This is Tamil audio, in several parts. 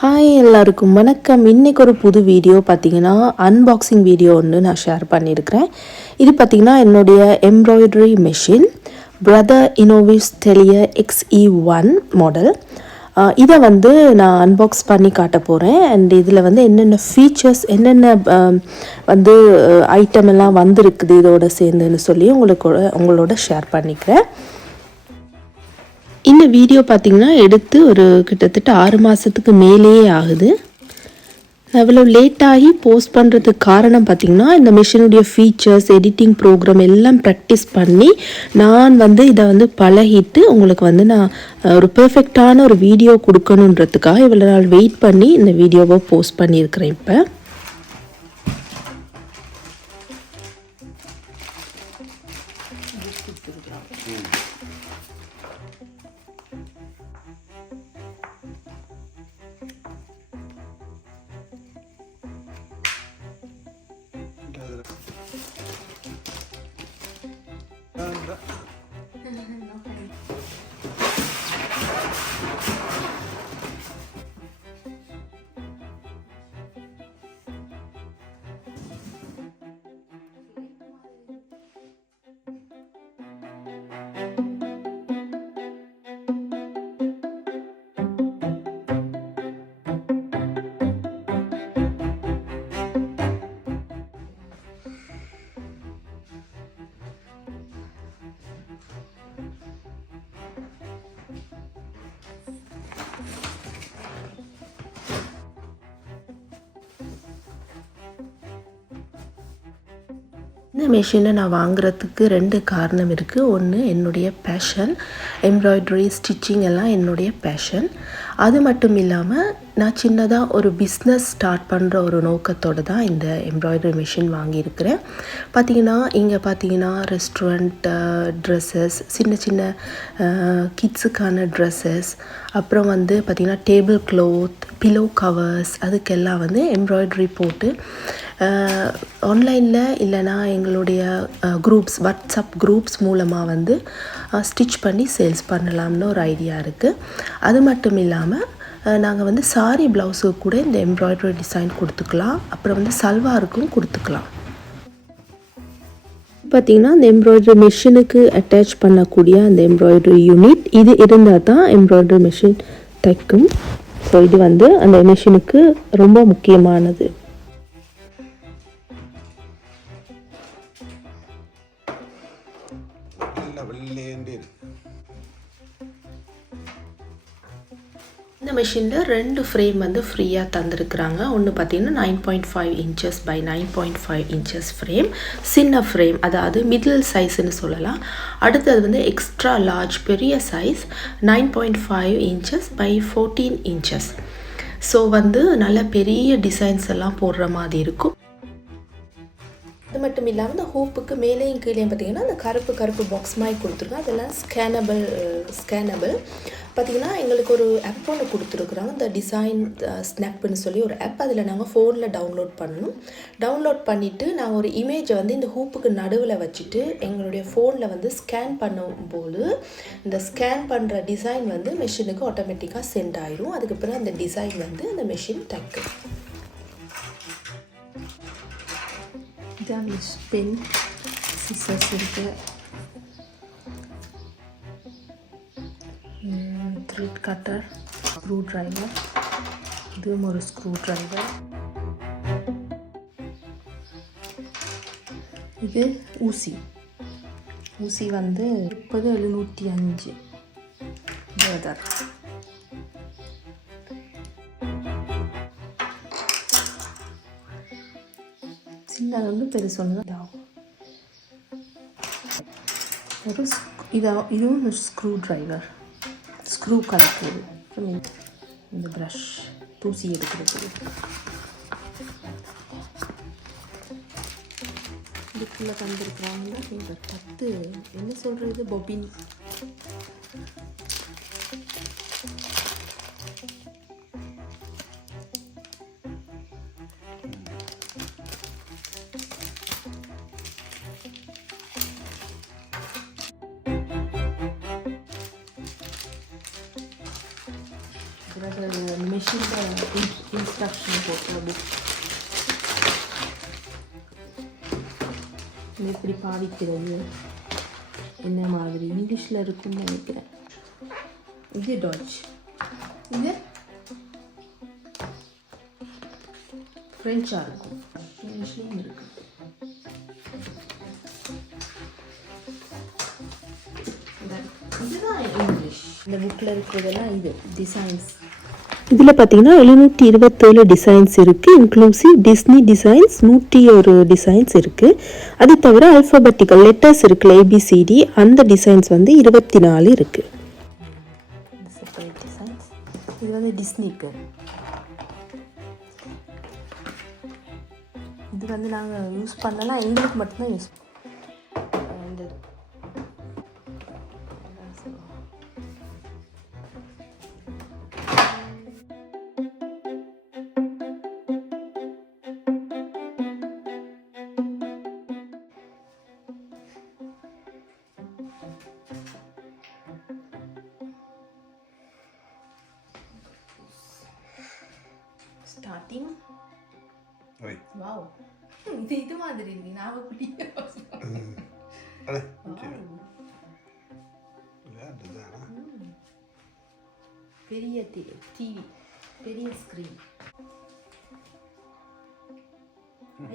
ஹாய் எல்லாருக்கும் வணக்கம். இன்றைக்கி ஒரு புது வீடியோ பார்த்தீங்கன்னா அன்பாக்சிங் வீடியோ ஒன்று நான் ஷேர் பண்ணியிருக்கிறேன். இது பார்த்திங்கன்னா என்னுடைய embroidery machine Brother Innovis Stellaire XE1 model. இதை நான் அன்பாக்ஸ் பண்ணி காட்ட போகிறேன். அண்ட் இதில் என்னென்ன ஃபீச்சர்ஸ் என்னென்ன ஐட்டம் எல்லாம் வந்திருக்குது இதோட சேர்ந்துன்னு சொல்லி உங்களோட ஷேர் பண்ணிக்கிறேன். இந்த வீடியோ பார்த்திங்கன்னா எடுத்து ஒரு கிட்டத்தட்ட 6 மாதத்துக்கு மேலேயே ஆகுது. நான் இவ்வளோ லேட்டாகி போஸ்ட் பண்ணுறதுக்கு காரணம் பார்த்திங்கன்னா இந்த மிஷினுடைய ஃபீச்சர்ஸ் எடிட்டிங் ப்ரோக்ராம் எல்லாம் ப்ராக்டிஸ் பண்ணி நான் இதை பழகிட்டு உங்களுக்கு நான் ஒரு பெர்ஃபெக்டான ஒரு வீடியோ கொடுக்கணுன்றதுக்காக இவ்வளோ நாள் வெயிட் பண்ணி இந்த வீடியோவை போஸ்ட் பண்ணியிருக்கிறேன். இப்போ இந்த மெஷினை நான் வாங்குறதுக்கு 2 காரணம் இருக்குது. ஒன்று என்னுடைய பேஷன், எம்ப்ராய்டரி ஸ்டிச்சிங் எல்லாம் என்னுடைய பேஷன். அது மட்டும் இல்லாமல் நான் சின்னதாக ஒரு பிஸ்னஸ் ஸ்டார்ட் பண்ணுற ஒரு நோக்கத்தோடு தான் இந்த எம்ப்ராய்டரி மிஷின் வாங்கியிருக்கிறேன். பார்த்திங்கன்னா ரெஸ்டாரண்ட் ட்ரெஸ்ஸஸ், சின்ன சின்ன கிட்ஸுக்கான ட்ரெஸ்ஸஸ், அப்புறம் பார்த்திங்கன்னா டேபிள் க்ளோத், பிலோ கவர்ஸ், அதுக்கெல்லாம் எம்ப்ராய்டரி போட்டு ஆன்லைனில் இல்லைனா எங்களுடைய வாட்ஸ்அப் குரூப்ஸ் மூலமாக ஸ்டிச் பண்ணி சேல்ஸ் பண்ணலாம்னு ஒரு ஐடியா இருக்குது. அது மட்டும் இல்லாமல் நாங்கள் சாரி ப்ளவுஸுக்கு கூட இந்த எம்ப்ராய்டரி டிசைன் கொடுத்துக்கலாம். அப்புறம் சல்வாருக்கும் கொடுத்துக்கலாம். பார்த்திங்கன்னா இந்த எம்ப்ராய்டரி மிஷினுக்கு அட்டாச் பண்ணக்கூடிய அந்த எம்ப்ராய்டரி யூனிட் இது இருந்தால் தான் எம்ப்ராய்டரி மிஷின் தைக்கும். ஸோ இது அந்த மிஷினுக்கு ரொம்ப முக்கியமானது. இந்த மிஷினில் 2 ஃப்ரேம் ஃப்ரீயாக தந்துருக்குறாங்க. ஒன்று பார்த்திங்கன்னா 9.5 இன்ச்சஸ் பை 9.5 இன்ச்சஸ் ஃப்ரேம், சின்ன ஃப்ரேம், அதாவது மிடில் சைஸ்ன்னு சொல்லலாம். அடுத்தது எக்ஸ்ட்ரா லார்ஜ் பெரிய size 9.5 inches by 14 inches. So நல்ல பெரிய டிசைன்ஸ் எல்லாம் போடுற மாதிரி இருக்கும். அது மட்டும் இல்லாமல் இந்த ஹூப்புக்கு மேலேயும் கீழேயும் பார்த்திங்கன்னா அந்த கருப்பு பாக்ஸ் மாதிரி கொடுத்துருக்கோம். அதெல்லாம் ஸ்கேனபிள் பார்த்திங்கன்னா எங்களுக்கு ஒரு ஆப் ஒன்று கொடுத்துருக்குறாங்க, இந்த டிசைன் ஸ்னாப்னு சொல்லி ஒரு ஆப். அதில் நாங்கள் ஃபோனில் டவுன்லோட் பண்ணணும். டவுன்லோட் பண்ணிவிட்டு நாங்கள் ஒரு இமேஜை இந்த ஹூப்புக்கு நடுவில் வச்சுட்டு எங்களுடைய ஃபோனில் ஸ்கேன் பண்ணும்போது இந்த ஸ்கேன் பண்ணுற டிசைன் மெஷினுக்கு ஆட்டோமேட்டிக்காக சென்ட் ஆயிரும். அதுக்கப்புறம் அந்த டிசைன் அந்த மெஷின் தைக்கும். இதான் பென், சிசர்ஸ் இருக்குது, த்ரெட் கட்டர், ஸ்க்ரூ ட்ரைவர், இதுவும் ஒரு ஸ்க்ரூ ட்ரைவர், இது ஊசி 30705 பிரதர். சின்னது பெருசு ஒன்று இதாகும். இதுவும் ஸ்க்ரூ ட்ரைவர், ஸ்க்ரூ கலக்கிறது. இந்த ப்ரஷ் தூசி எடுக்கிறது. இதுக்குள்ளே தந்துருக்குறாங்க 10 என்ன சொல்கிறது பொபின். மெஷினில் இன்ஸ்ட்ரக்ஷன் போட்ட புக். எப்படி பாதிக்கிறது என்ன மாதிரி இங்கிலீஷில் இருக்குன்னு நினைக்கிறேன். இது டாட்ச், இது ஃப்ரெஞ்சாக இருக்கும், இங்கிலீஷ்லேயும் இருக்கு. இதுதான் இங்கிலீஷ். இந்த புக்கில் இருக்கிறதெல்லாம் இது டிசைன்ஸ். இதில் பார்த்தீங்கன்னா 727 டிசைன்ஸ் இருக்குது. இன்க்ளூசிவ் டிஸ்னி டிசைன்ஸ் 101 டிசைன்ஸ் இருக்குது. அது தவிர அல்ஃபபெட்டிக்கல் லெட்டர்ஸ் இருக்குல்ல, ஏபிசிடி, அந்த டிசைன்ஸ் வந்து 24 இருக்குது. இது வந்து டிஸ்னிக்கு. இது வந்து நாங்கள் யூஸ் பண்ணலாம், எங்களுக்கு மட்டும்தான் யூஸ் பண்ணோம். ஸ்டார்டிங். வாவ், இது மாதிரி இருக்கு. நான் பெரிய டிவி, பெரிய ஸ்க்ரீன்.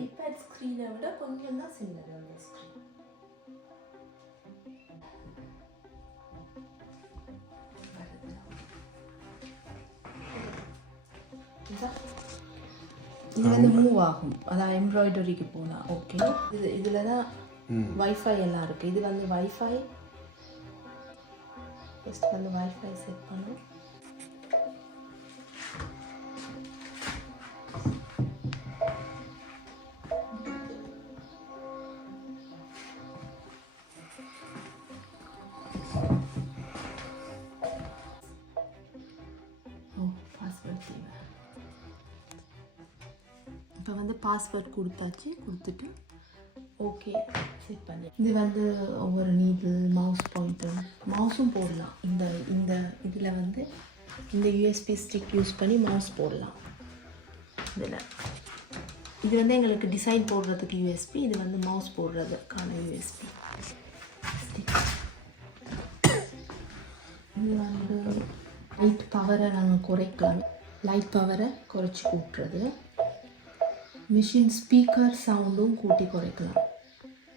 ஐபேட் ஸ்க்ரீனை விட கொஞ்சம் தான் சின்னது அந்த ஸ்க்ரீன். இது வந்து மூவ் ஆகும், அதான் எம்ப்ராய்டரிக்கு போகலாம். ஓகே, இதில் தான் வைஃபை எல்லாம் இருக்குது. இது வந்து வைஃபை, ஃபஸ்ட் வந்து வைஃபை செட் பண்ணும். இப்போ வந்து பாஸ்வேர்ட் கொடுத்தாச்சு, கொடுத்துட்டு ஓகே செட் பண்ணி. இது வந்து ஒவ்வொரு நீடில், மவுஸ் பாயிண்டர், மவுஸும் போடலாம். இந்த இதில் வந்து இந்த யூஎஸ்பி ஸ்டிக் யூஸ் பண்ணி மவுஸ் போடலாம். இதில் இது வந்து எங்களுக்கு டிசைன் போடுறதுக்கு யூஎஸ்பி, இது வந்து மவுஸ் போடுறதுக்கான யூஎஸ்பி ஸ்டிக். இது வந்து லைட் பவரை நாங்கள் குறைக்கலாம், லைட் பவரை குறைச்சி கூட்டுறது. மிஷின் ஸ்பீக்கர் சவுண்டும் கூட்டி குறைக்கலாம்.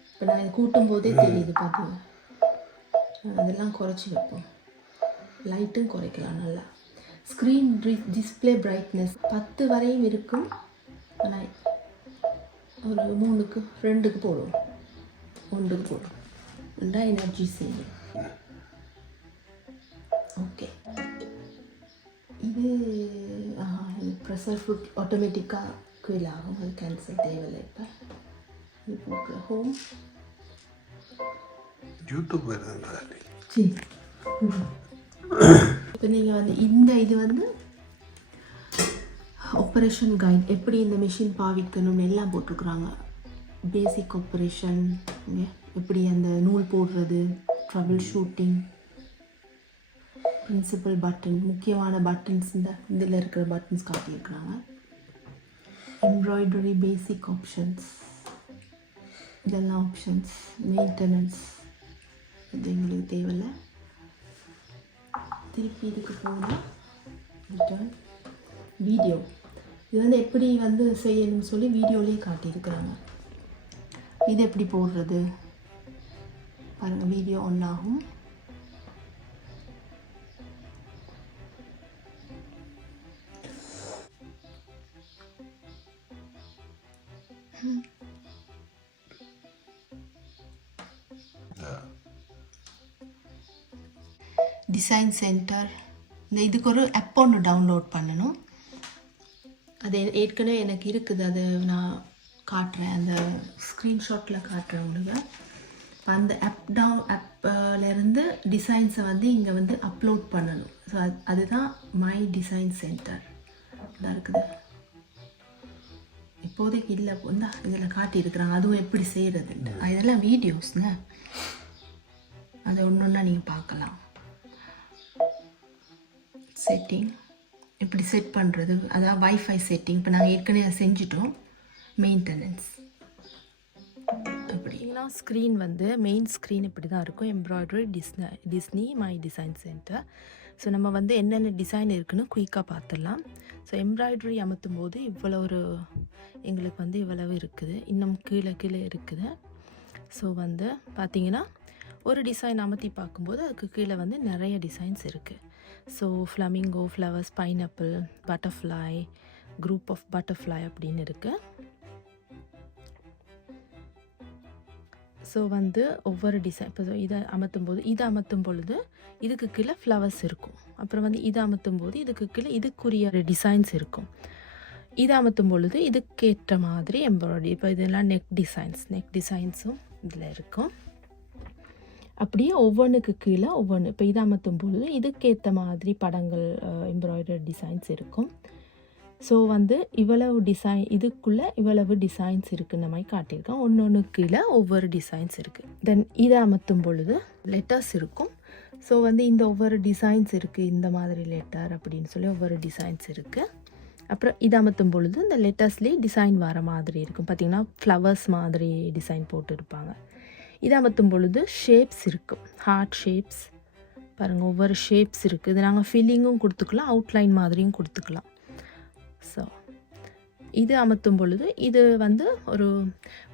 இப்போ நான் இது கூட்டும் போதே தெரியுது பார்த்தீங்க, அதெல்லாம் குறைச்சி வைப்போம். லைட்டும் குறைக்கலாம் நல்லா. ஸ்க்ரீன் டிஸ்பிளே பிரைட்னஸ் 10 வரையும் இருக்கும், ஆனால் ஒரு 3க்கு 2க்கு போடுவோம், 1க்கு போடுவோம். ரெண்டா எனர்ஜி சேவிங். ஓகே, இது ப்ரெஷர் ஃபுட் ஆட்டோமேட்டிக்காக குயில் ஆகும், அது கேன்சல் தேவையில்லை. இப்போ இது போக்கு ஹோம் யூடியூப் சரி. இப்போ நீங்கள் வந்து இது வந்து ஆப்ரேஷன் கைட், எப்படி இந்த மிஷின் பாவிக்கணும்னு எல்லாம் போட்டிருக்குறாங்க. பேசிக் ஆப்ரேஷன், எப்படி அந்த நூல் போடுறது, ட்ரபிள் ஷூட்டிங், பிரின்சிபல் பட்டன், முக்கியமான பட்டன்ஸ், இதில் இருக்கிற பட்டன்ஸ் காட்டியிருக்கிறாங்க. எம்ப்ராய்டரி பேசிக் ஆப்ஷன்ஸ், இதெல்லாம் ஆப்ஷன்ஸ். மெயின்டெனன்ஸ் இது எங்களுக்கு தேவையில்லை. திருப்பி இதுக்கு போனால் ரிட்டர்ன் வீடியோ. இது வந்து எப்படி வந்து செய்யணும்னு சொல்லி வீடியோலேயே காட்டியிருக்கிறாங்க. இது எப்படி போடுறது பாருங்கள், வீடியோ ஆன் ஆகும். Design centre. இதுக்கு ஒரு ஆப் ஒன்று டவுன்லோட் பண்ணணும். அது ஏற்கனவே எனக்கு இருக்குது, அது நான் காட்டுறேன், அந்த ஸ்க்ரீன்ஷாட்டில் காட்டுறேன் உங்களுக்கு. அந்த ஆப்லேருந்து டிசைன்ஸை வந்து இங்கே வந்து அப்லோட் பண்ணணும். ஸோ அதுதான் மை டிசைன் சென்டர் தான் இருக்குது. இப்போதைக்கு இல்லை, வந்து இதில் காட்டியிருக்கிறாங்க அதுவும் எப்படி செய்கிறது. இதெல்லாம் வீடியோஸ்ங்க, அதை ஒன்று ஒன்றா நீங்கள் பார்க்கலாம். செட்டிங், இப்படி செட் பண்ணுறது, அதாவது வைஃபை செட்டிங். இப்போ நாங்கள் ஏற்கனவே செஞ்சிட்டோம். மெயின்டெனன்ஸ் அப்படின்னா ஸ்க்ரீன் வந்து மெயின் ஸ்க்ரீன் இப்படி தான் இருக்கும். Embroidery Disney my design centre. So நம்ம வந்து என்னென்ன டிசைன் இருக்குன்னு குயிக்காக பார்த்துடலாம். ஸோ எம்ப்ராய்டரி அமர்த்தும் போது இவ்வளோ எங்களுக்கு வந்து இவ்வளவு இருக்குது, இன்னும் கீழே கீழே இருக்குது. ஸோ வந்து பார்த்திங்கன்னா ஒரு டிசைன் அமர்த்தி பார்க்கும்போது அதுக்கு கீழே வந்து நிறைய டிசைன்ஸ் இருக்குது. So flamingo, flowers, pineapple, butterfly, group of butterfly அப்படின்னு இருக்குது. ஸோ வந்து ஒவ்வொரு டிசைன் இப்போ இதை அமர்த்தும் பொழுது இதுக்கு கீழே ஃப்ளவர்ஸ் இருக்கும். அப்புறம் வந்து இதை அமர்த்தும் போது இதுக்கு கீழே இதுக்குரிய டிசைன்ஸ் இருக்கும். இதை அமர்த்தும் பொழுது இதுக்கேற்ற மாதிரி எம்ப்ராய்டரி. இப்போ இதெல்லாம் நெக் டிசைன்ஸும் இதில் இருக்கும். அப்படியே ஒவ்வொன்றுக்கு கீழே ஒவ்வொன்று. இப்போ இதை அமர்த்தும் பொழுது இதுக்கேற்ற மாதிரி படங்கள், எம்ப்ராய்டரி டிசைன்ஸ் இருக்கும். ஸோ வந்து இவ்வளவு டிசைன், இதுக்குள்ளே இவ்வளவு டிசைன்ஸ் இருக்குன்ற மாதிரி காட்டியிருக்கோம். ஒன்று கீழே ஒவ்வொரு டிசைன்ஸ் இருக்குது. தென் இதை அமர்த்தும் பொழுது லெட்டர்ஸ் இருக்கும். ஸோ வந்து இந்த ஒவ்வொரு டிசைன்ஸ் இருக்குது, இந்த மாதிரி லெட்டர் அப்படின்னு சொல்லி ஒவ்வொரு டிசைன்ஸ் இருக்குது. அப்புறம் இதை அமர்த்தும் பொழுது இந்த லெட்டர்ஸ்லேயே டிசைன் வர மாதிரி இருக்கும். பார்த்திங்கன்னா ஃப்ளவர்ஸ் மாதிரி டிசைன் போட்டுருப்பாங்க. இதை அமர்த்தும் பொழுது ஷேப்ஸ் இருக்கும், ஹார்ட் ஷேப்ஸ் பாருங்கள், ஒவ்வொரு ஷேப்ஸ் இருக்குது. இது நாங்கள் ஃபில்லிங்கும் கொடுத்துக்கலாம், அவுட்லைன் மாதிரியும் கொடுத்துக்கலாம். ஸோ இது அமர்த்தும் பொழுது இது வந்து ஒரு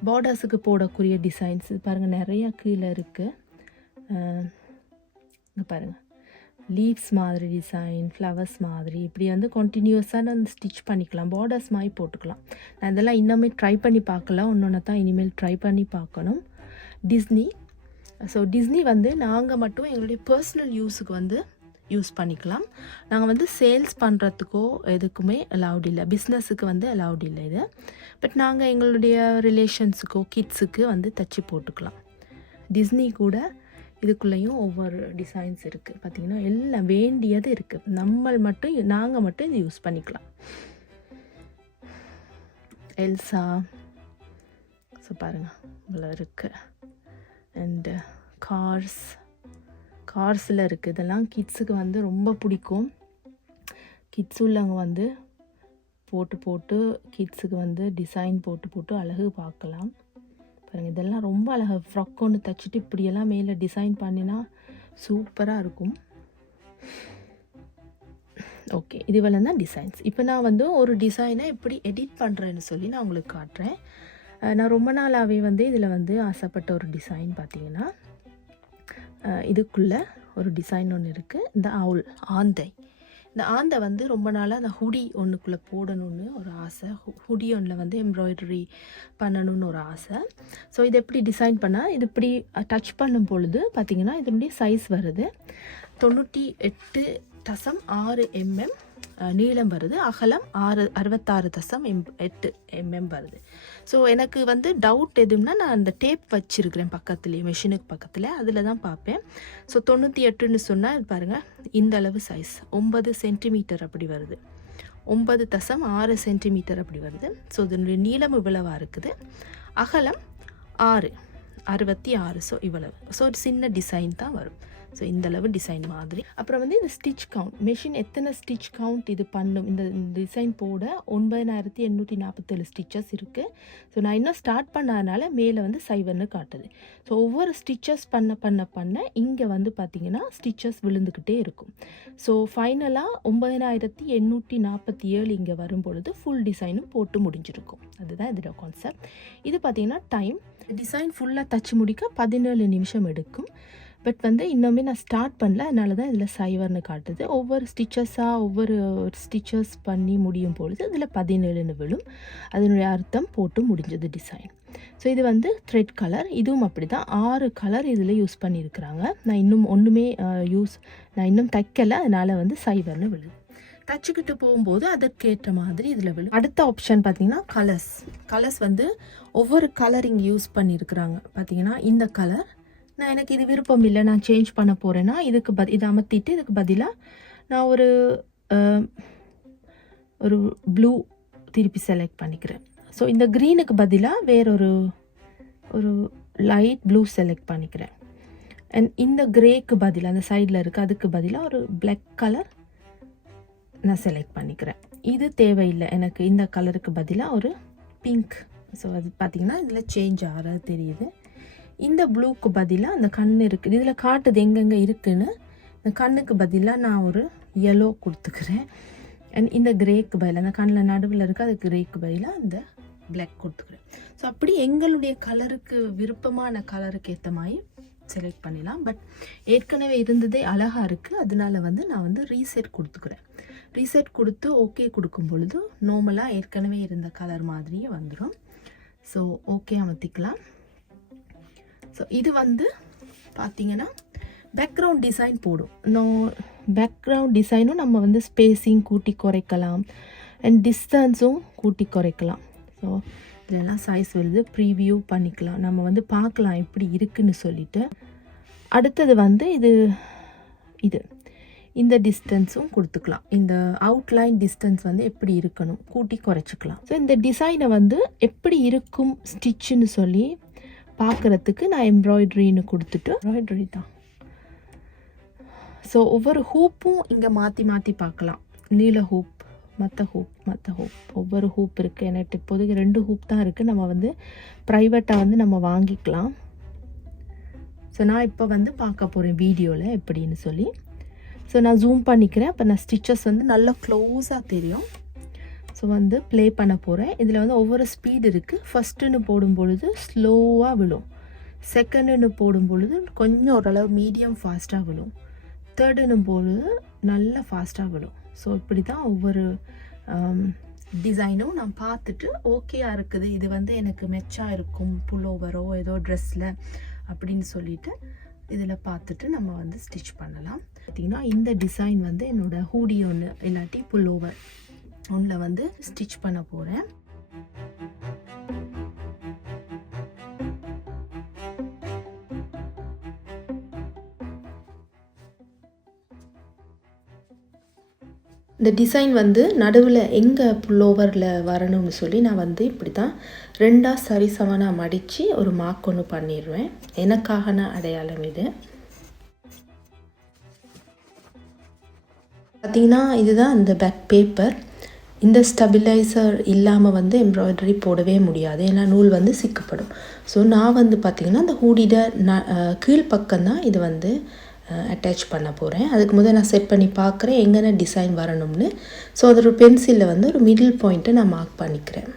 பார்டர்ஸுக்கு போடக்கூடிய டிசைன்ஸ் பாருங்கள், நிறையா கீழே இருக்குது. இங்கே பாருங்கள், லீவ்ஸ் மாதிரி டிசைன், ஃப்ளவர்ஸ் மாதிரி இப்படி வந்து கண்டினியூஸாக நான் ஸ்டிச் பண்ணிக்கலாம், பார்டர்ஸ் மாதிரி போட்டுக்கலாம். நான் இதெல்லாம் இன்னுமே ட்ரை பண்ணி பார்க்கலாம், ஒன்று தான் இனிமேல் ட்ரை பண்ணி பார்க்கணும். டிஸ்னி. ஸோ டிஸ்னி வந்து நாங்கள் மட்டும் எங்களுடைய பர்சனல் யூஸுக்கு வந்து யூஸ் பண்ணிக்கலாம். நாங்கள் வந்து சேல்ஸ் பண்ணுறதுக்கோ எதுக்குமே அலவுட் இல்லை, பிஸ்னஸுக்கு வந்து அலவுட் இல்லை இது. பட் நாங்கள் எங்களுடைய ரிலேஷன்ஸுக்கோ கிட்ஸுக்கு வந்து தச்சு போட்டுக்கலாம். டிஸ்னி கூட இதுக்குள்ளேயும் ஒவ்வொரு டிசைன்ஸ் இருக்குது. பார்த்திங்கன்னா எல்லாம் வேண்டியது இருக்குது, நாங்கள் மட்டும் இது யூஸ் பண்ணிக்கலாம். எல்சா. ஸோ பாருங்கள் இவ்வளோ இருக்குது. அண்டு கார்ஸில் இருக்குது. இதெல்லாம் கிட்ஸுக்கு வந்து ரொம்ப பிடிக்கும். கிட்ஸ் உள்ளவங்க வந்து போட்டு கிட்ஸுக்கு வந்து டிசைன் போட்டு அழகு பார்க்கலாம். பாருங்கள் இதெல்லாம் ரொம்ப அழகாக ஃப்ராக் ஒன்று தைச்சிட்டு இப்படியெல்லாம் மேலே டிசைன் பண்ணினா சூப்பராக இருக்கும். ஓகே, இதுவரை தான் டிசைன்ஸ். இப்போ நான் வந்து ஒரு டிசைனை எப்படி எடிட் பண்ணுறேன்னு சொல்லி நான் உங்களுக்கு காட்டுறேன். நான் ரொம்ப நாளாகவே வந்து இதில் வந்து ஆசைப்பட்ட ஒரு டிசைன் பார்த்திங்கன்னா, இதுக்குள்ளே ஒரு டிசைன் ஒன்று இருக்குது. இந்த ஆந்தை. இந்த ஆந்தை வந்து ரொம்ப நாளாக அந்த ஹுடி ஒன்றுக்குள்ளே போடணும்னு ஒரு ஆசை, ஹுடி ஒன்றில் வந்து எம்ப்ராய்டரி பண்ணணும்னு ஒரு ஆசை. ஸோ இது எப்படி டிசைன் பண்ணால், இது இப்படி டச் பண்ணும் பொழுது பார்த்திங்கன்னா இதனுடைய சைஸ் வருது 98.6 mm நீளம் வருது, அகலம் 66.8 mm வருது. ஸோ எனக்கு வந்து டவுட் எதுவும்னா நான் அந்த டேப் வச்சுருக்கிறேன் பக்கத்துலேயே, மெஷினுக்கு பக்கத்தில், அதில் தான் பார்ப்பேன். ஸோ 98ன்னு சொன்னால் பாருங்கள் இந்த அளவு சைஸ் 9 சென்டிமீட்டர் அப்படி வருது, 9.6 சென்டிமீட்டர் அப்படி வருது. ஸோ இதனுடைய நீளம் இவ்வளவாக இருக்குது, அகலம் 66. ஸோ இவ்வளவு. ஸோ ஒரு சின்ன டிசைன் தான் வரும். ஸோ இந்தளவு டிசைன் மாதிரி. அப்புறம் வந்து இந்த ஸ்டிச் கவுண்ட், மெஷின் எத்தனை ஸ்டிச் கவுண்ட் இது பண்ணும், இந்த டிசைன் போட 9847 ஸ்டிச்சஸ் இருக்குது. ஸோ நான் இன்னும் ஸ்டார்ட் பண்ணாதனால மேலே வந்து 0ன்னு காட்டுது. ஸோ ஒவ்வொரு ஸ்டிச்சஸ் பண்ண இங்கே வந்து பார்த்திங்கன்னா ஸ்டிச்சஸ் விழுந்துக்கிட்டே இருக்கும். ஸோ ஃபைனலாக 9847 இங்கே வரும் பொழுது ஃபுல் டிசைனும் போட்டு முடிஞ்சிருக்கும். அதுதான் இதோட கான்செப்ட். இது பார்த்திங்கன்னா டைம், டிசைன் ஃபுல்லாக தச்சு முடிக்க 17 நிமிஷம் எடுக்கும். பட் வந்து இன்னுமே நான் ஸ்டார்ட் பண்ணல, அதனால தான் இதில் 0ன்னு காட்டுது. ஒவ்வொரு ஸ்டிச்சஸ் பண்ணி முடியும் பொழுது இதில் 17ன்னு விழும். அதனுடைய அர்த்தம் போட்டு முடிஞ்சது டிசைன். ஸோ இது வந்து த்ரெட் கலர், இதுவும் அப்படி தான் 6 கலர் இதில் யூஸ் பண்ணியிருக்கிறாங்க. நான் இன்னும் தைக்கலை, அதனால் வந்து 0ன்னு விழுது. தச்சுக்கிட்டு போகும்போது அதற்கேற்ற மாதிரி இதில் விழும். அடுத்த ஆப்ஷன் பார்த்திங்கன்னா கலர்ஸ் வந்து ஒவ்வொரு கலரிங் யூஸ் பண்ணியிருக்கிறாங்க. பார்த்திங்கன்னா இந்த கலர் எனக்கு இது விருப்பம் இல்லை, நான் சேஞ்ச் பண்ண போகிறேன்னா இதை அமர்த்திட்டு இதுக்கு பதிலாக நான் ஒரு ப்ளூ திருப்பி செலக்ட் பண்ணிக்கிறேன். ஸோ இந்த க்ரீனுக்கு பதிலாக வேறொரு லைட் ப்ளூ செலக்ட் பண்ணிக்கிறேன். அண்ட் இந்த கிரேக்கு பதிலாக அந்த சைடில் இருக்குது அதுக்கு பதிலாக ஒரு பிளாக் கலர் நான் செலக்ட் பண்ணிக்கிறேன். இது தேவையில்லை எனக்கு, இந்த கலருக்கு பதிலாக ஒரு பிங்க். ஸோ அது பார்த்திங்கன்னா இதில் சேஞ்ச் ஆகிறது தெரியுது. இந்த ப்ளூக்கு பதிலாக அந்த கண் இருக்குது, இதில் காட்டுது எங்கெங்கே இருக்குதுன்னு. இந்த கண்ணுக்கு பதிலாக நான் ஒரு yellow கொடுத்துக்கிறேன். அண்ட் இந்த கிரேக்கு பதிலாக, அந்த கண்ணில் நடுவில் இருக்க அது கிரேக்கு பதிலாக இந்த பிளாக் கொடுத்துக்கிறேன். ஸோ அப்படி எங்களுடைய கலருக்கு விருப்பமான கலருக்கு ஏற்ற மாதிரி செலக்ட் பண்ணிடலாம். பட் ஏற்கனவே இருந்ததே அழகாக இருக்குது, அதனால நான் ரீசெட் கொடுத்துக்கிறேன். ரீசெட் கொடுத்து ஓகே கொடுக்கும் பொழுது நார்மலாக ஏற்கனவே இருந்த கலர் மாதிரியே வந்துடும். So okay அமர்த்திக்கலாம். ஸோ இது பார்த்திங்கன்னா பேக்ரவுண்ட் டிசைன் போடும். பேக்ரவுண்ட் டிசைனும் நம்ம ஸ்பேஸிங் கூட்டி குறைக்கலாம், அண்ட் டிஸ்டன்ஸும் கூட்டி குறைக்கலாம். ஸோ இதெல்லாம் சைஸ் வருது, ப்ரீவியூ பண்ணிக்கலாம், நம்ம பார்க்கலாம் எப்படி இருக்குன்னு சொல்லிட்டு. அடுத்தது இது இந்த டிஸ்டன்ஸும் கொடுத்துக்கலாம். இந்த அவுட்லைன் டிஸ்டன்ஸ் எப்படி இருக்கணும் கூட்டி குறைச்சிக்கலாம். ஸோ இந்த டிசைனை எப்படி இருக்கும் ஸ்டிச்சுன்னு சொல்லி பார்க்குறதுக்கு நான் எம்ப்ராய்டரின்னு கொடுத்துட்டு, எம்ப்ராய்டரி தான். ஸோ ஒவ்வொரு ஹூப்பும் இங்கே மாற்றி மாற்றி பார்க்கலாம். நீல ஹூப், மற்ற ஹூப், ஒவ்வொரு ஹூப் இருக்குது. எனக்கு இப்போதைக்கு 2 ஹூப் தான் இருக்குது. நம்ம ப்ரைவேட்டாக நம்ம வாங்கிக்கலாம். ஸோ நான் இப்போ பார்க்க போகிறேன் வீடியோவில் எப்படின்னு சொல்லி. ஸோ நான் ஜூம் பண்ணிக்கிறேன். அப்போ நான் ஸ்டிச்சஸ் நல்லா க்ளோஸாக தெரியும். ஸோ ப்ளே பண்ண போகிறேன். இதில் ஒவ்வொரு ஸ்பீடு இருக்குது. ஃபஸ்ட்டுன்னு போடும் பொழுது ஸ்லோவாக விழும், செகண்டுன்னு போடும் பொழுது கொஞ்சம் ஓரளவு மீடியம் ஃபாஸ்ட்டாக விழும், தேர்டுன்னு பொழுது நல்லா ஃபாஸ்ட்டாக விழும். ஸோ இப்படி தான் ஒவ்வொரு டிசைனும் நான் பார்த்துட்டு ஓகேயாக இருக்குது, இது எனக்கு மெச்சாக இருக்கும் புல்லோவரோ ஏதோ ட்ரெஸ்ஸில் அப்படின்னு சொல்லிட்டு இதில் பார்த்துட்டு நம்ம ஸ்டிச் பண்ணலாம். பார்த்திங்கன்னா இந்த டிசைன் என்னோடய ஹூடி ஒன்று இல்லாட்டி புல்லோவர் ஒன்றில் ஸ்டிச் பண்ண போகிறேன். இந்த டிசைன் நடுவில் எங்கே புல்லோவரில் வரணும்னு சொல்லி நான் இப்படி தான் 2ஆக சரிசமனாக மடித்து ஒரு மார்க் ஒன்று பண்ணிடுவேன். எனக்கான அடையாளம் இது. பார்த்திங்கன்னா இதுதான் இந்த பேக் பேப்பர். இந்த ஸ்டெபிலைசர் இல்லாமல் எம்ப்ராய்டரி போடவே முடியாது, ஏன்னா நூல் சிக்கப்படும். ஸோ நான் பார்த்திங்கன்னா இந்த ஹூடியோட கீழ்ப்பக்கம் தான் இது அட்டாச் பண்ண போகிறேன். அதுக்கு முதல் நான் செட் பண்ணி பார்க்குறேன் எங்கே டிசைன் வரணும்னு. ஸோ அதோட பென்சிலில் ஒரு மிடில் பாயிண்ட்டை நான் மார்க் பண்ணிக்கிறேன்.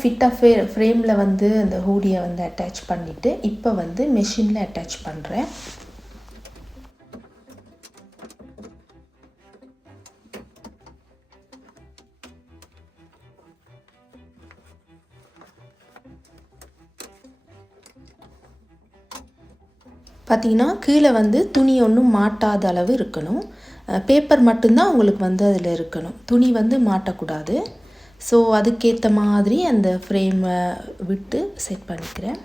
ஃபிட்டாக ஃப்ரேமில் அந்த ஹூடியை அட்டாச் பண்ணிவிட்டு இப்போ மெஷினில் அட்டாச் பண்ணுறேன். பார்த்திங்கன்னா கீழே துணி ஒன்றும் மாட்டாத அளவு இருக்கணும். பேப்பர் மட்டும்தான் உங்களுக்கு அதில் இருக்கணும், துணி மாட்டக்கூடாது. ஸோ அதுக்கேற்ற மாதிரி அந்த ஃப்ரேமை விட்டு செட் பண்ணிக்கிறேன்.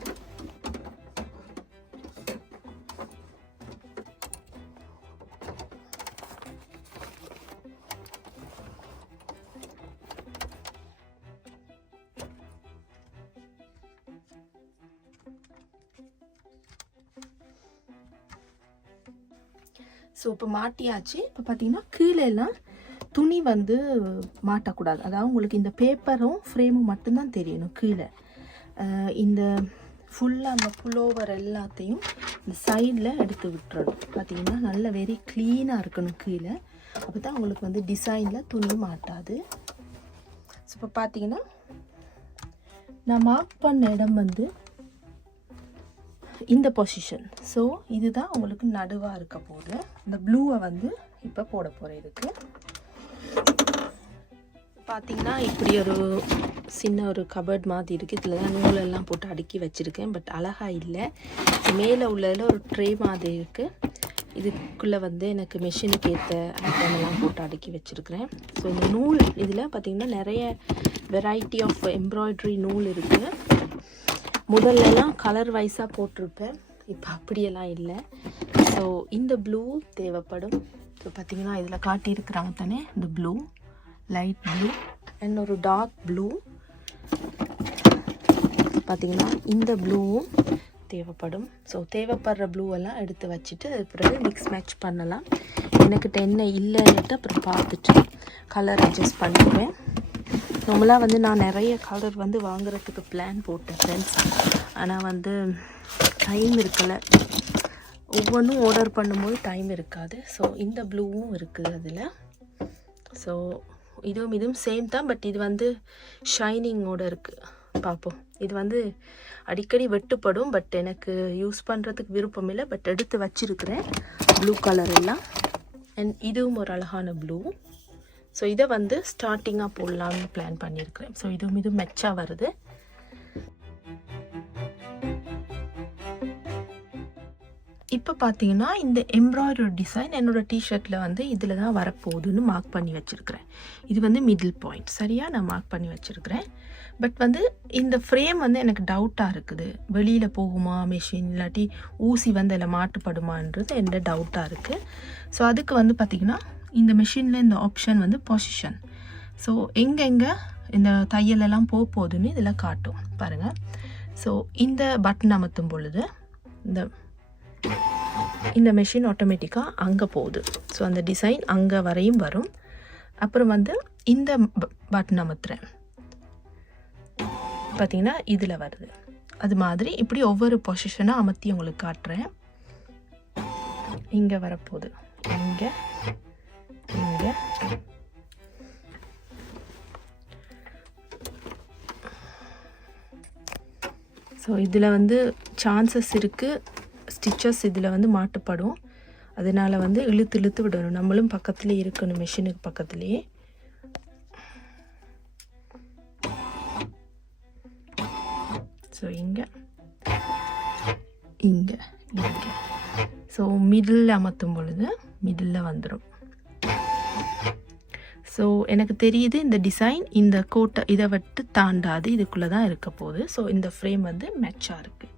ஸோ இப்போ மாட்டியாச்சு. இப்போ பார்த்தீங்கன்னா கீழெல்லாம் துணி மாட்டக்கூடாது. அதாவது உங்களுக்கு இந்த பேப்பரும் ஃப்ரேமும் மட்டும்தான் தெரியணும் கீழே. இந்த ஃபுல்லாக அந்த புல்லோவர் எல்லாத்தையும் இந்த சைடில் எடுத்து விட்டுறணும். பார்த்திங்கன்னா நல்ல வெரி க்ளீனாக இருக்கணும் கீழே. அப்போ தான் உங்களுக்கு வந்து டிசைனில் துணி மாட்டாது. ஸோ இப்போ பார்த்திங்கன்னா நான் மார்க் பண்ண இடம் வந்து இந்த பொசிஷன். ஸோ இதுதான் உங்களுக்கு நடுவாக இருக்க போது. இந்த ப்ளூவை வந்து இப்போ போட போகிறேன். இதுக்கு பார்த்திங்கன்னா இப்படி ஒரு சின்ன ஒரு கபர்ட் மாதிரி இருக்குது. இதில் தான் நூலெல்லாம் போட்டு அடுக்கி வச்சுருக்கேன். பட் அழகாக இல்லை. மேலே உள்ளதில் ஒரு ட்ரே மாதிரி இருக்குது. இதுக்குள்ளே வந்து எனக்கு மெஷினுக்கு ஏற்ற ஐட்டமெல்லாம் போட்டு அடுக்கி வச்சுருக்கிறேன். ஸோ இந்த நூல் இதில் பார்த்திங்கன்னா நிறைய வெரைட்டி ஆஃப் எம்ப்ராய்ட்ரி நூல் இருக்குது. முதல்லலாம் கலர் வைஸாக போட்டிருப்பேன். இப்போ அப்படியெல்லாம் இல்லை. ஸோ இந்த ப்ளூ தேவைப்படும். ஸோ பார்த்திங்கன்னா இதில் காட்டியிருக்கிறாங்க தானே, இந்த ப்ளூ, லைட் ப்ளூ அண்ட் ஒரு டார்க் ப்ளூ. பார்த்திங்கன்னா இந்த ப்ளூவும் தேவைப்படும். ஸோ தேவைப்படுற ப்ளூவெல்லாம் எடுத்து வச்சுட்டு பிறகு மிக்ஸ் மேட்ச் பண்ணலாம். எனக்கு என்ன இல்லைன்னுட்டு அப்புறம் பார்த்துட்டு கலர் அட்ஜஸ்ட் பண்ணிக்குவேன். நார்மலாக வந்து நான் நிறைய கலர் வந்து வாங்குறதுக்கு பிளான் போட்டேன் ஃப்ரெண்ட்ஸ். ஆனால் வந்து டைம் இருக்கலை. ஒவ்வொன்றும் ஆர்டர் பண்ணும்போது டைம் இருக்காது. ஸோ இந்த ப்ளூவும் இருக்குது அதில். ஸோ இதுவும் சேம் தான். பட் இது வந்து ஷைனிங்கோடு இருக்குது. பார்ப்போம். இது வந்து அடிக்கடி வெட்டுப்படும். பட் எனக்கு யூஸ் பண்ணுறதுக்கு விருப்பம் இல்லை. பட் எடுத்து வச்சுருக்கிறேன் ப்ளூ கலர் எல்லாம். அண்ட் இதுவும் ஒரு அழகான ப்ளூ. ஸோ இதை வந்து ஸ்டார்டிங்காக போடலான்னு பிளான் பண்ணியிருக்கிறேன். ஸோ இதுவும் மெச்சாக வருது. இப்போ பார்த்தீங்கன்னா இந்த எம்ப்ராய்டரி டிசைன் என்னோடய டிஷர்ட்டில் வந்து இதில் தான் வரப்போகுதுன்னு மார்க் பண்ணி வச்சுருக்கிறேன். இது வந்து மிடில் பாயிண்ட் சரியாக நான் மார்க் பண்ணி வச்சுருக்கிறேன். பட் வந்து இந்த ஃப்ரேம் வந்து எனக்கு டவுட்டாக இருக்குது. வெளியில் போகுமா மெஷின், இல்லாட்டி ஊசி வந்து அதில் மாட்டுப்படுமான்றது என்ன டவுட்டாக இருக்குது. ஸோ அதுக்கு வந்து பார்த்திங்கன்னா இந்த மெஷினில் இந்த ஆப்ஷன் வந்து பொசிஷன். ஸோ எங்கெங்கே இந்த தையலெல்லாம் போகுதுன்னு இதில் காட்டும் பாருங்கள். ஸோ இந்த பட்டன் அமர்த்தும் பொழுது இந்த மெஷின் ஆட்டோமேட்டிக்காக அங்கே போகுது. ஸோ அந்த டிசைன் அங்கே வரையும் வரும். அப்புறம் வந்து இந்த பட்டன் அமர்த்துறேன், பார்த்திங்கன்னா இதில் வருது. அது மாதிரி இப்படி ஒவ்வொரு பொசிஷனாக அமர்த்தி உங்களுக்கு காட்டுறேன். இங்கே வரப்போகுது, இங்கே இங்கே. ஸோ இதில் வந்து சான்சஸ் இருக்குது ஸ்டிச்சஸ் இதில் வந்து மாட்டுப்படும். அதனால் வந்து இழுத்து இழுத்து விடணும். நம்மளும் பக்கத்துலேயே இருக்கணும், மெஷினுக்கு பக்கத்துலேயே. ஸோ இங்கே இங்கே இங்கே. ஸோ மிடில் அமர்த்தும் பொழுது மிடில் வந்துடும். ஸோ எனக்கு தெரியுது இந்த டிசைன் இந்த கோட்டை இதை விட்டு தாண்டாது, இதுக்குள்ளே தான் இருக்க போகுது. ஸோ இந்த ஃப்ரேம் வந்து மேட்சாக இருக்குது.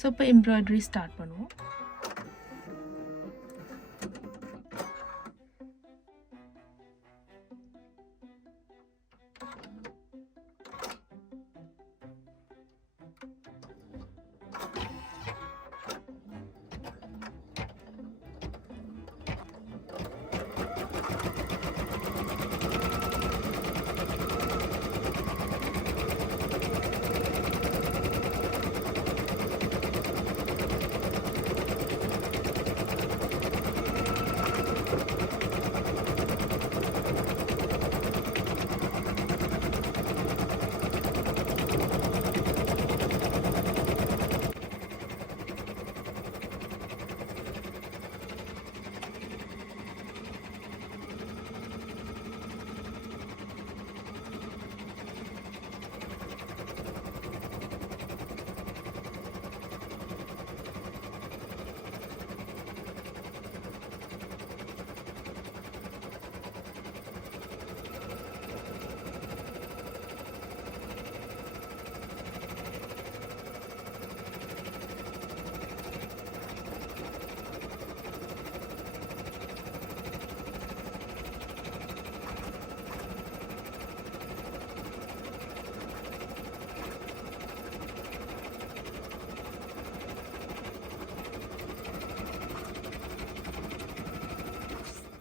ஸோ இப்போ எம்ப்ராய்டரி ஸ்டார்ட் பண்ணுவோம்.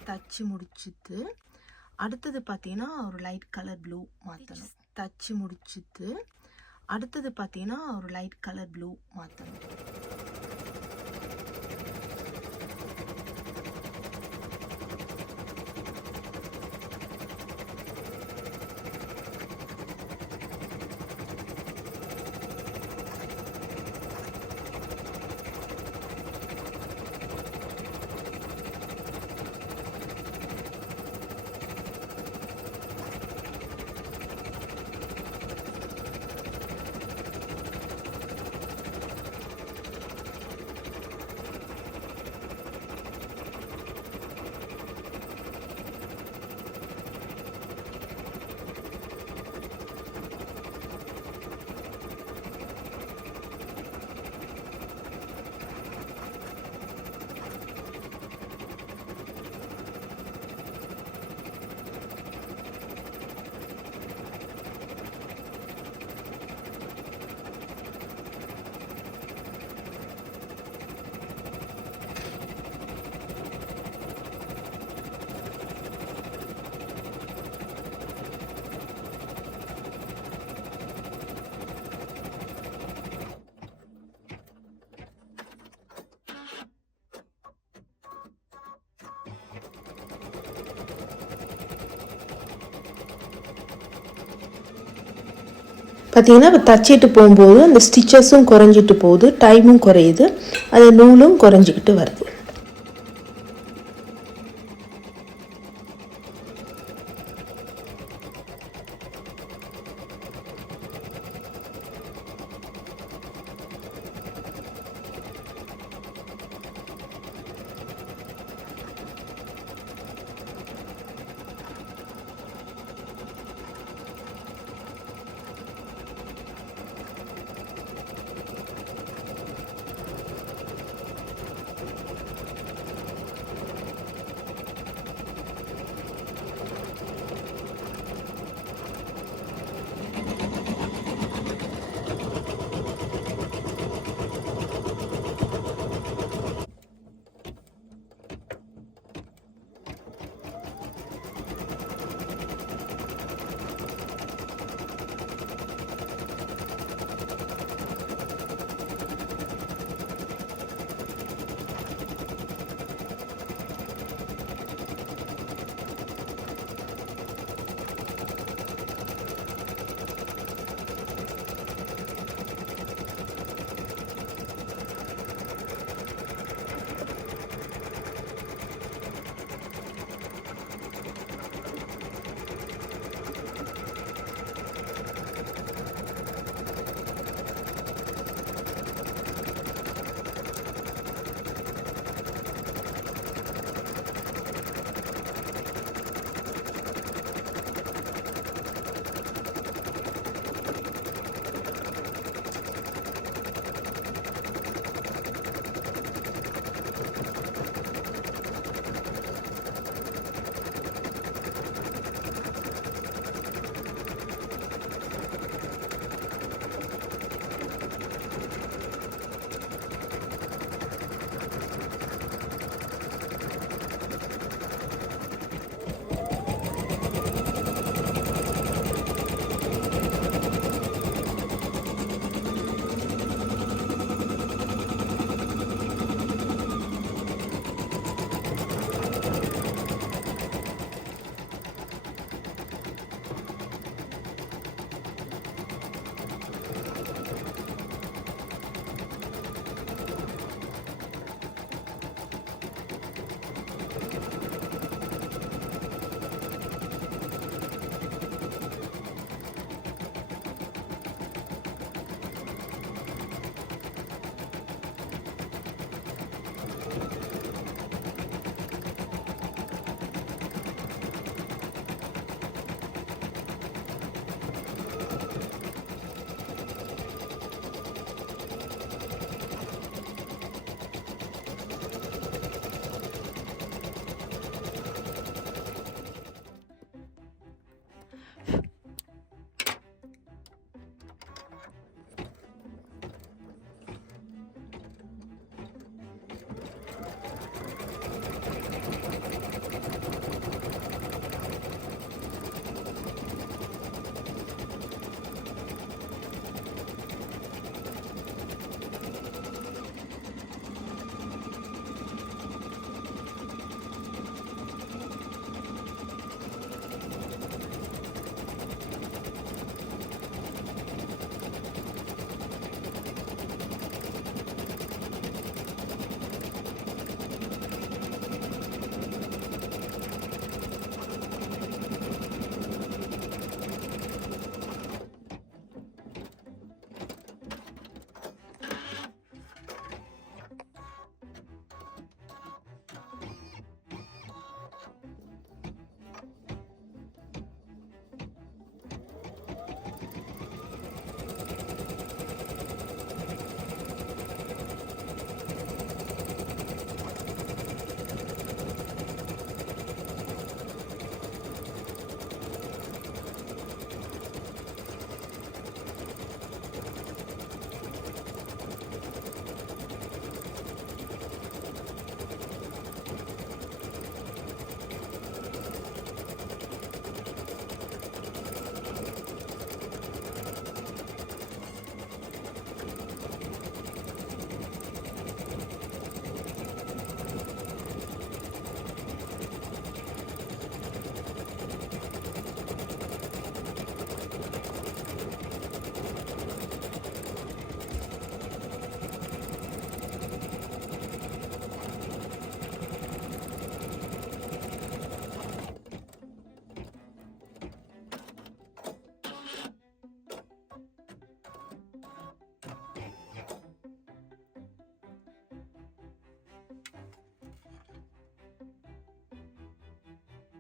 தச்சு முடிச்சுட்டு அடுத்தது பார்த்தீங்கன்னா ஒரு லைட் கலர் ப்ளூ மாற்றணும். தச்சு முடிச்சுட்டு அடுத்தது பார்த்தீங்கன்னா ஒரு லைட் கலர் ப்ளூ மாற்றணும். பார்த்தீங்கன்னா இப்போ தச்சிட்டு போகும்போது அந்த ஸ்டிச்சஸும் குறைஞ்சிட்டு போகுது, டைமும் குறையுது, அது நூலும் குறைஞ்சிக்கிட்டு வருது.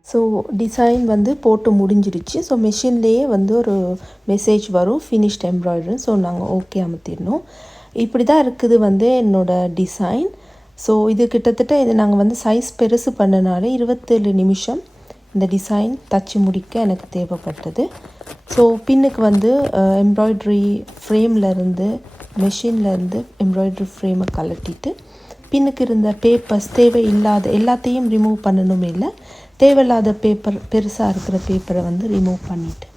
ஸோ டிசைன் வந்து போட்டு முடிஞ்சிருச்சு. ஸோ மெஷின்லேயே வந்து ஒரு மெசேஜ் வரும் ஃபினிஷ்ட் எம்ப்ராய்டரி. ஸோ நாங்கள் ஓகே அமுத்திடணும். இப்படி தான் இருக்குது வந்து என்னோடய டிசைன். ஸோ இது கிட்டத்தட்ட இது நாங்கள் வந்து சைஸ் பெருசு பண்ணனால 27 நிமிஷம் இந்த டிசைன் தச்சு முடிக்க எனக்கு தேவைப்பட்டது. ஸோ பின்னுக்கு வந்து எம்ப்ராய்ட்ரி ஃப்ரேம்லேருந்து மெஷின்லேருந்து எம்ப்ராய்ட்ரி ஃப்ரேமை கலட்டிட்டு பின்னுக்கு இருந்த பேப்பர்ஸ் தேவையில்லாத எல்லாத்தையும் ரிமூவ் பண்ணணுமே இல்லை, தேவையில்லாத பேப்பர் பெருசாக இருக்கிற பேப்பரை வந்து ரிமூவ் பண்ணிவிட்டு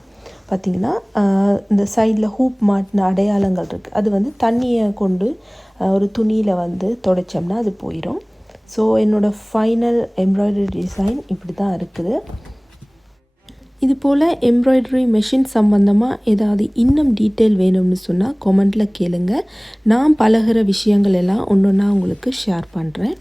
பார்த்திங்கன்னா இந்த சைடில் ஹூப் மாட்டின அடையாளங்கள் இருக்குது. அது வந்து தண்ணியை கொண்டு ஒரு துணியில் வந்து துடைச்சோம்னா அது போயிடும். ஸோ என்னோடய ஃபைனல் எம்ப்ராய்டரி டிசைன் இப்படி தான் இருக்குது. இது போல் எம்ப்ராய்டரி மெஷின் சம்மந்தமாக ஏதாவது இன்னும் டீட்டெயில் வேணும்னு சொன்னால் கமெண்ட்டில் கேளுங்க. நான் பழகிற விஷயங்கள் எல்லாம் ஒன்று ஒன்றா உங்களுக்கு ஷேர் பண்ணுறேன்.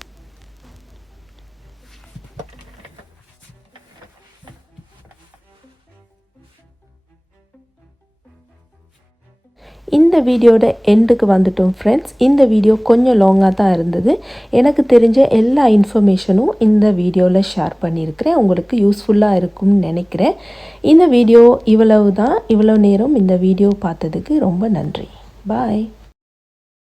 இந்த வீடியோட எண்டுக்கு வந்துட்டோம் ஃப்ரெண்ட்ஸ். இந்த வீடியோ கொஞ்சம் லாங்காக தான் இருந்தது. எனக்கு தெரிஞ்ச எல்லா இன்ஃபர்மேஷனும் இந்த வீடியோவில் ஷேர் பண்ணியிருக்கிறேன். உங்களுக்கு யூஸ்ஃபுல்லாக இருக்கும்னு நினைக்கிறேன். இந்த வீடியோ இவ்வளவு நேரம் இந்த வீடியோ பார்த்ததுக்கு ரொம்ப நன்றி. பாய்.